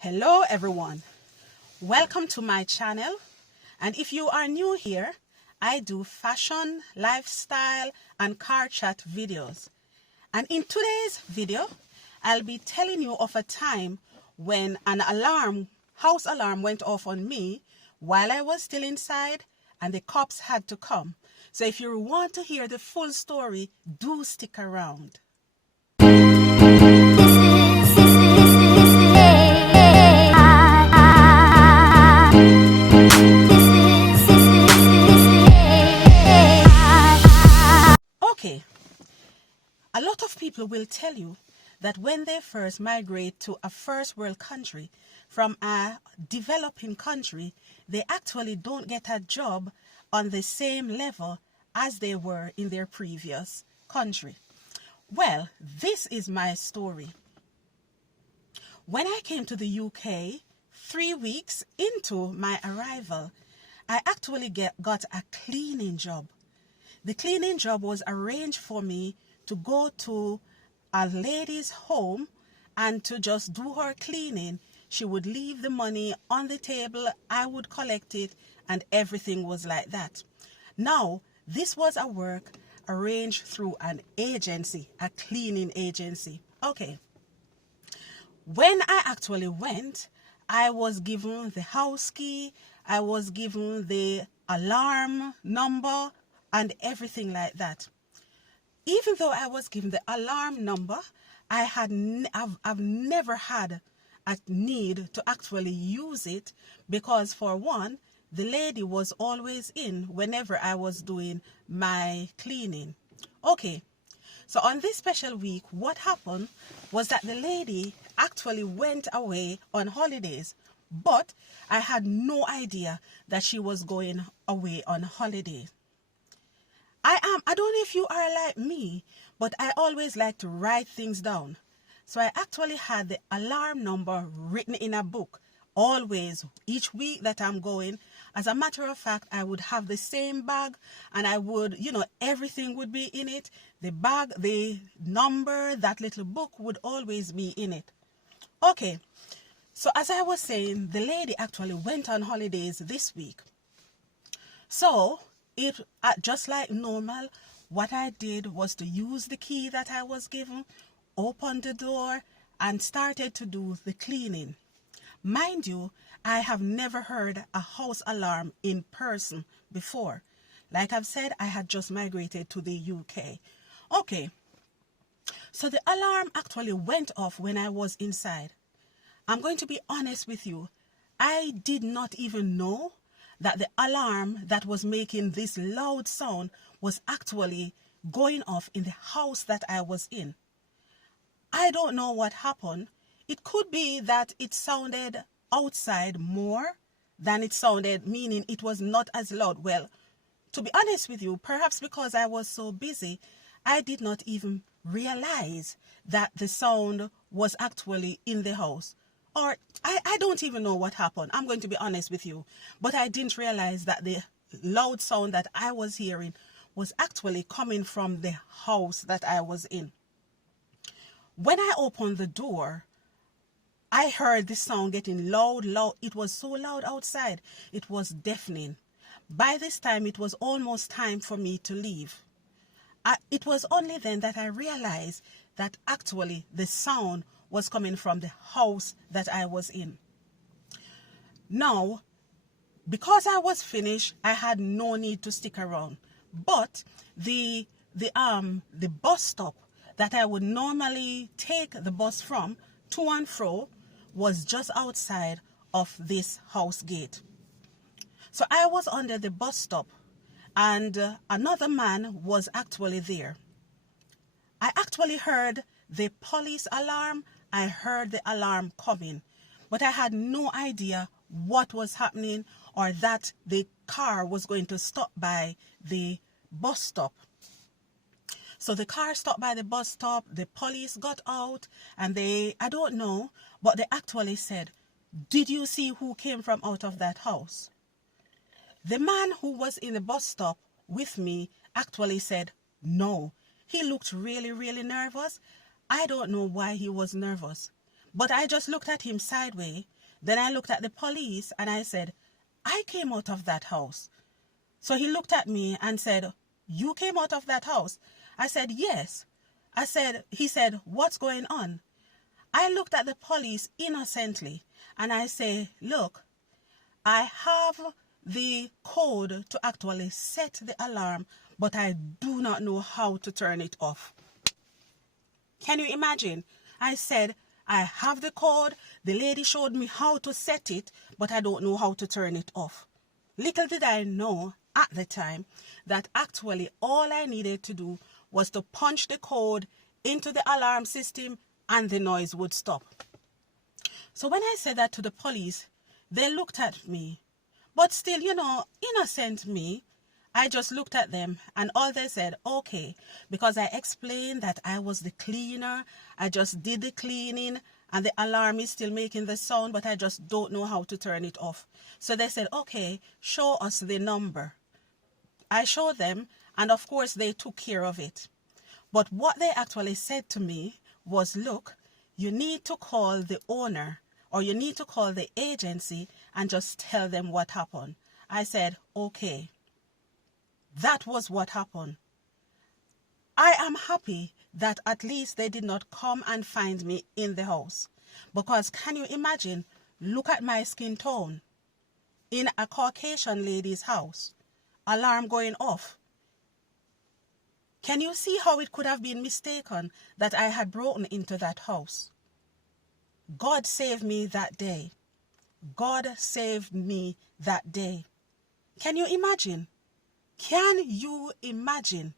Hello everyone, welcome to my channel, and if you are new here, I do fashion, lifestyle and car chat videos. And in today's video, I'll be telling you of a time when an house alarm went off on me while I was still inside and the cops had to come. So if you want to hear the full story, do stick around. Okay, a lot of people will tell you that when they first migrate to a first world country from a developing country, they actually don't get a job on the same level as they were in their previous country. Well, this is my story. When I came to the UK, 3 weeks into my arrival, I actually got a cleaning job. The cleaning job was arranged for me to go to a lady's home and to just do her cleaning. She would leave the money on the table, I would collect it, and everything was like that. Now, this was a work arranged through an agency, a cleaning agency. Okay. When I actually went, I was given the house key, I was given the alarm number, and everything like that. Even though I was given the alarm number, I've never had a need to actually use it because, for one, the lady was always in whenever I was doing my cleaning. Okay, so on this special week, what happened was that the lady actually went away on holidays, but I had no idea that she was going away on holiday. I don't know if you are like me, but I always like to write things down. So I actually had the alarm number written in a book, always, each week that I'm going. As a matter of fact, I would have the same bag and I would, everything would be in it. The bag, the number, that little book would always be in it. Okay, so as I was saying, the lady actually went on holidays this week. So it just like normal, what I did was to use the key that I was given, open the door, and started to do the cleaning. Mind you, I have never heard a house alarm in person before. Like I've said, I had just migrated to the UK. Okay, so the alarm actually went off when I was inside. I'm going to be honest with you. I did not even know that the alarm that was making this loud sound was actually going off in the house that I was in. I don't know what happened. It could be that it sounded outside more than it sounded, meaning it was not as loud. Well, to be honest with you, perhaps because I was so busy, I did not even realize that the sound was actually in the house. Or I don't even know what happened. I'm going to be honest with you. But I didn't realize that the loud sound that I was hearing was actually coming from the house that I was in. When I opened the door, I heard the sound getting loud. It was so loud outside. It was deafening. By this time, it was almost time for me to leave. It was only then that I realized that actually the sound was coming from the house that I was in. Now, because I was finished, I had no need to stick around. But the bus stop that I would normally take the bus from to and fro was just outside of this house gate. So I was under the bus stop and another man was actually there. I actually heard the police alarm. I heard the alarm coming, but I had no idea what was happening or that the car was going to stop by the bus stop. So the car stopped by the bus stop, the police got out and I don't know, but they actually said, "Did you see who came from out of that house?" The man who was in the bus stop with me actually said, "No." He looked really, really nervous. I don't know why he was nervous, But I just looked at him sideways. Then I looked at the police and I said, I came out of that house. So he looked at me and said, you came out of that house? I said, yes. He said, what's going on? I looked at the police innocently and I say, look, I have the code to actually set the alarm, but I do not know how to turn it off. Can you imagine? I said, I have the code. The lady showed me how to set it, but I don't know how to turn it off. Little did I know at the time that actually all I needed to do was to punch the code into the alarm system and the noise would stop. So when I said that to the police, they looked at me. But still, innocent me, I just looked at them and all they said, okay, because I explained that I was the cleaner, I just did the cleaning and the alarm is still making the sound, but I just don't know how to turn it off. So they said, okay, show us the number. I showed them and of course they took care of it. But what they actually said to me was, look, you need to call the owner or you need to call the agency and just tell them what happened. I said, okay. That was what happened. I am happy that at least they did not come and find me in the house. Because can you imagine, look at my skin tone. In a Caucasian lady's house, alarm going off. Can you see how it could have been mistaken that I had broken into that house? God saved me that day. God saved me that day. Can you imagine? Can you imagine?